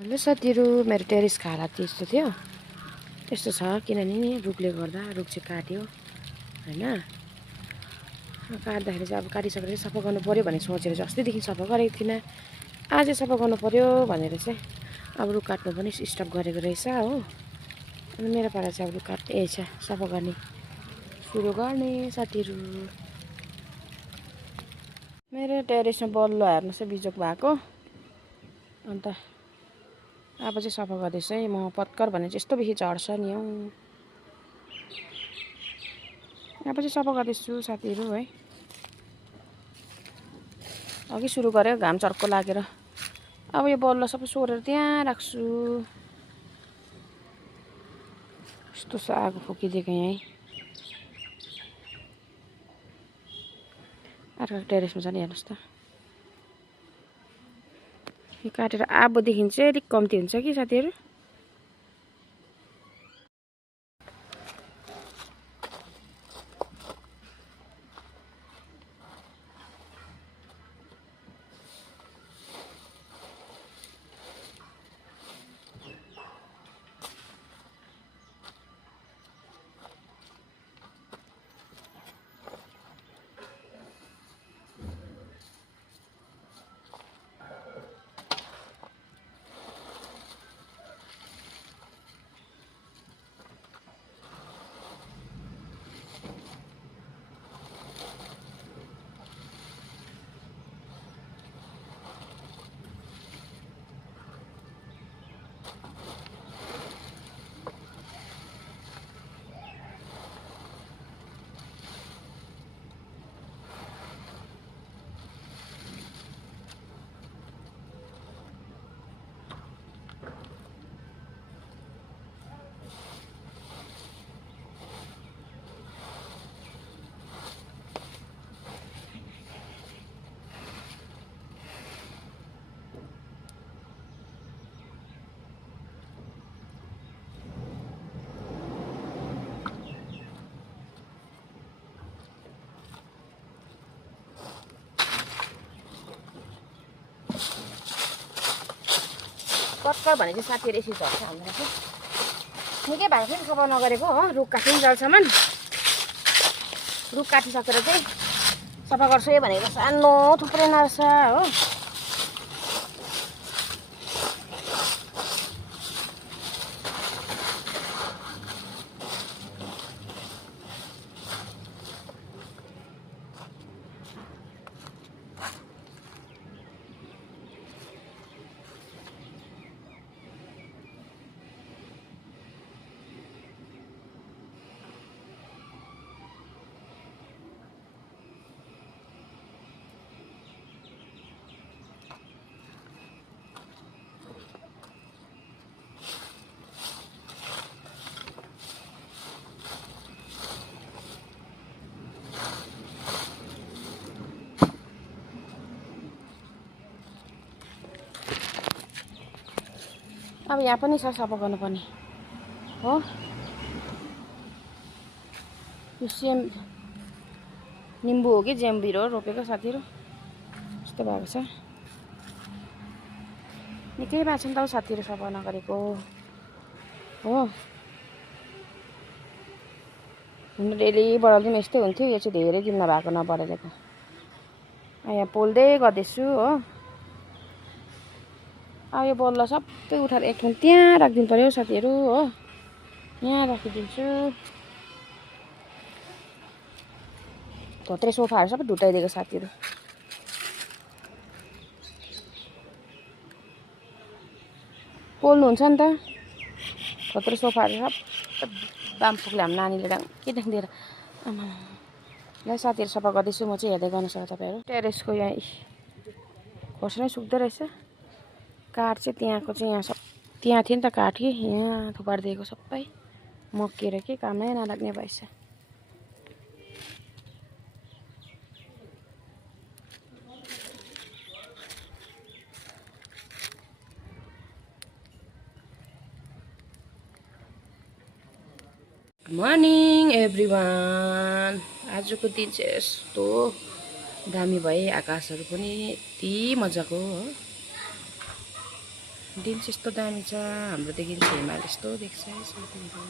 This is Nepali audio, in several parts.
हेलो साथीहरु, मेरो टेरेस खाला त्यस्तो थियो। त्यस्तो छ किनभने नि रुखले गर्दा रुख चाहिँ काट्यो हैन। काट्दाखेरि चाहिँ अब काटिसकेर सफा गर्नु पर्यो भन्ने सोचेर चाहिँ अस्तिदेखि सफा गरेको थिइनँ। आज सफा गर्नु पर्यो भनेर चाहिँ अब रुख काट्नु पनि स्टप गरेको रहेछ हो। अनि मेरो पारा चाहिँ अब रुख काट्ने सफा गर्ने सुरु गर्ने साथीहरु। मेरो टेरेसमा बल्ल हेर्नुहोस् बिजोक भएको। अन्त अब चाहिँ सफा गर्दैछु है म। पत्कर भने चाहिँ यस्तो बेसी झर्छ नि हौ। अब चाहिँ सफा गर्दैछु साथीहरु है। अघि सुरु गरेँ घाम चर्को लागेर। अब यो बल्ल सबै सोरेर त्यहाँ राख्छु। यस्तो साग फुकिदिएको यहीँ। अर्को टेरेसमा जाने हेर्नुहोस् त। यो काटेर अबदेखि चाहिँ अलिक कम्ती हुन्छ कि साथीहरु। पत्कर भने चाहिँ साथीहरु यसरी झर्छ हाम्रो चाहिँ। निकै भएको थियो सफा नगरेको हो। रुख काट्नु जलसम्म रुख काटिसकेर चाहिँ सफा गर्छु है भनेको सानो थुप्रै नर्छ हो। अब यहाँ पनि छ सफा गर्नुपर्ने हो। यो सेम निम्बु हो कि जेम्बिरो रोपेको साथीहरु। यस्तो भएको छ। निकै भएको छ नि त साथीहरु सफा नगरेको हो। हुन डेली बढाउँदै यस्तै हुन्थ्यो। यो चाहिँ धेरै दिन नभएको नबढेको। यहाँ पोल्दै गर्दैछु हो। अब यो बल्ल सबै उठाएर एक ठाउँ त्यहाँ राखिदिनु पर्यो साथीहरु हो। यहाँ राखिदिन्छु। धोत्रे सोफाहरू सबै धुटाइदिएको साथीहरु। पोल्नुहुन्छ नि त। धोत्रे सोफाहरू सबै बामफुकले हाम्रो नानीले के देख्दिएर आमा ल साथीहरु सफा गर्दैछु म चाहिँ। हेर्दै गर्नुहोस् तपाईहरु। टेरेसको यहाँ खोर्सानी सुक्दै रहेछ। काठ चाहिँ त्यहाँको चाहिँ यहाँ सब त्यहाँ थियो नि त काठ कि यहाँ थुपारिदिएको सबै मक्किएर के कामै नलाग्ने भएछ। Good morning everyone. आजको दिन चाहिँ यस्तो दामी भए। आकाशहरू पनि यति मजाको हो। दिल्स यस्तो दामी छ हाम्रोदेखि हिमाल यस्तो देख्छ है साथीहरू।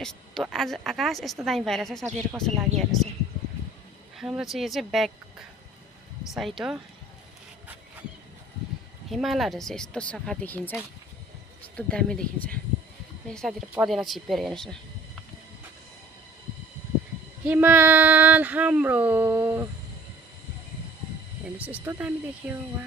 यस्तो आज आकाश यस्तो दामी भएर छ साथीहरू, कस्तो लाग्यो हेर्नुहोस् है। हाम्रो चाहिँ यो चाहिँ ब्याक साइड हो। हिमालहरू चाहिँ यस्तो सफा देखिन्छ है, यस्तो दामी देखिन्छ। मेरो साथीहरू पदेला छिपेर हेर्नुहोस् न, हिमाल हाम्रो हेर्नुहोस् यस्तो दामी देखियो। वा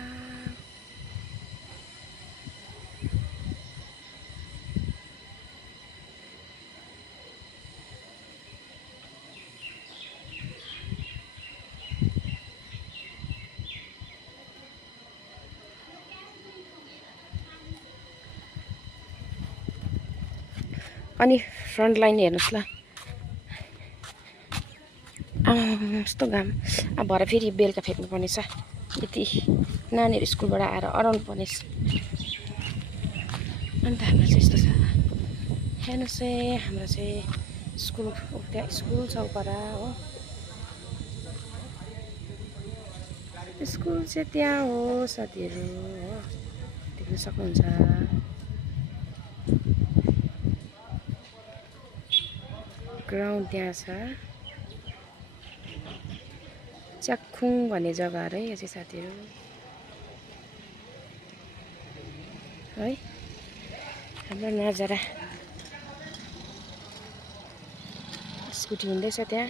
अनि फ्रन्ट लाइन हेर्नुहोस् ल, यस्तो घाम। अब भरे फेरि बेलुका फेक्नुपर्ने छ, यति नानीहरू स्कुलबाट आएर अराउनु पर्ने छ। अन्त हाम्रो चाहिँ यस्तो छ हेर्नुहोस् है। हाम्रो चाहिँ स्कुल त्यहाँ स्कुल छ उपर हो, स्कुल चाहिँ त्यहाँ हो साथीहरू हो, देख्न सक्नुहुन्छ। ग्राउन्ड त्यहाँ छ, च्याखुङ भन्ने जग्गाहरू है यो चाहिँ साथीहरू है। हाम्रो नजारा स्कुटी हिँड्दैछ त्यहाँ।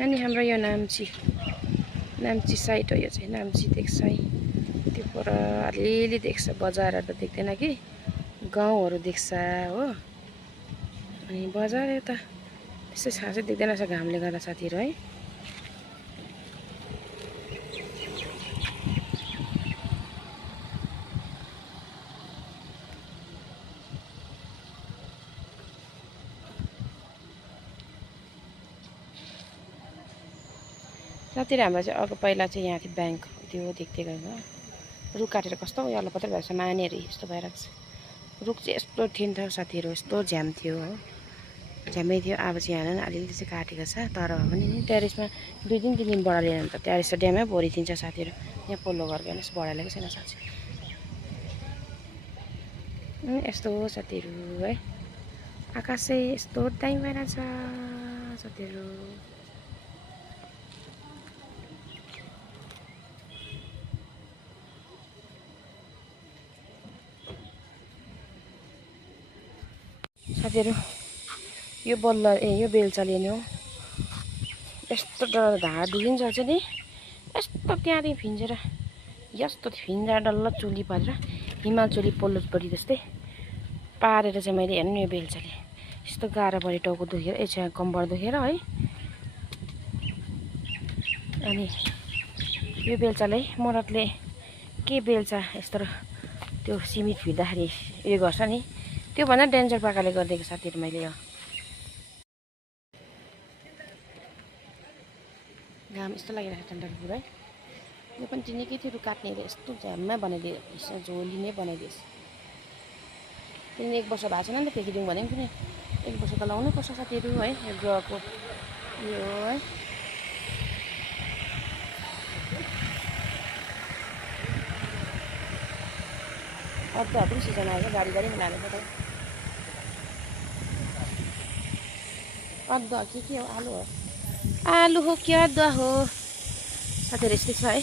अनि हाम्रो यो नाम्ची साइड हो, यो चाहिँ नाम्ची देख्छ है। त्यो पर अलिअलि देख्छ, बजारहरू त देख्दैन कि, गाउँहरू देख्छ हो। अनि बजार यता त्यस्तै खासै देख्दैन छ घामले गर्दा साथीहरू है। साथीहरू हाम्रो चाहिँ अर्को पहिला चाहिँ यहाँ थियो ब्याङ्क, त्यो देख्दै गएको। रुख काटेर कस्तो यल्लोपत्र भएको छ, मानेहरू यस्तो भइरहेको छ। रुख चाहिँ यस्तो थिएन थियो साथीहरू, यस्तो झ्याम थियो हो, झ्यामै थियो। अब चाहिँ यहाँ अलिअलि चाहिँ काटेको छ, तर पनि नि टेरेसमा 2 दिन 3 दिन बढालेन भने त टेरेस त ड्यामै भरिदिन्छ साथीहरू। यहाँ पल्लो घरको हेर्नुहोस् बढालेको छैन साथी। यस्तो हो साथीहरू है, आकाश चाहिँ यस्तो दामी भइरहेछ साथीहरू। साथीहरू यो बल्ल यो बेलचाले नि हो, यस्तो ढाड दुखिन्छ चाहिँ नि, यस्तो त्यहाँदेखि फिन्जेर यस्तो फिन्जा डल्ल चुली पारेर हिमाल चोली पल्लोपट्टि जस्तै पारेर चाहिँ मैले हेर्नु यो बेलचाले यस्तो गाह्रो पऱ्यो, टाउको दुखेर कम्बर दुखेर है। अनि यो बेलचाले मरदले के बेल्चा यस्तो त्यो सिमिट फिर्दाखेरि उयो गर्छ नि, त्योभन्दा डेन्जर प्रकारले गरिदिएको साथीहरू मैले। यो घाम यस्तो लागिरहेको छ ठन्डा पुरै। यो पनि चाहिँ निकै थियो काट्ने, यस्तो झ्याममा बनाइदिएछ, झोली नै बनाइदिएछ। किनभने 1 वर्ष भएको छैन नि त फ्याँकिदिउँ भनेको थिएँ नि, 1 वर्ष त लाउनै पर्छ साथीहरू है। यो ग्रहको यो है, अदुवा पनि सिजन आएछ, गाडीमा लानु पर्छ। अदुवा के हो, आलु हो, आलु हो कि अदुवा हो साथीहरू, यस्तै छ है।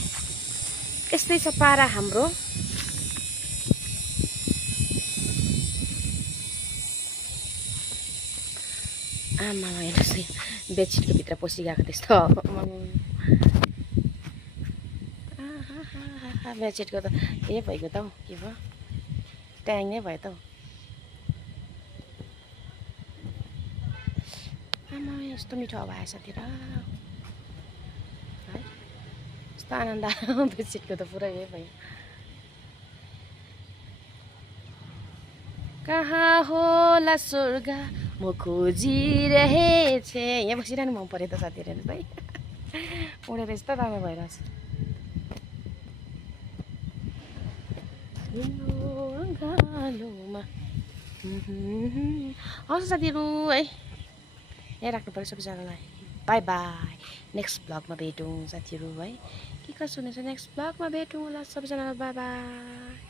यस्तै छ पारा हाम्रो। आमा हेर्नुहोस् है, बेडसिटको भित्र पसिगएको त्यस्तो। बेडसिटको त भइगयो त हौ, के भयो ट्याङ नै भयो त हौ। आमा यस्तो मिठो हावा आएछ तिर है यस्तो आनन्द बेडसिटको त पुरै है भयो कहाँ होला स्वर्ग म खोजिरहेछे यहाँ बसिरहनु मन पऱ्यो त साथीहरू है उडेर यस्तो राम्रो भइरहेछ हस् साथीहरू है यहाँ राख्नु पऱ्यो सबैजनालाई बाई बाई नेक्स्ट ब्लगमा भेटौँ साथीहरू है के कसो हुनेछ नेक्स्ट ब्लगमा भेटौँ होला सबैजनालाई बाई बाई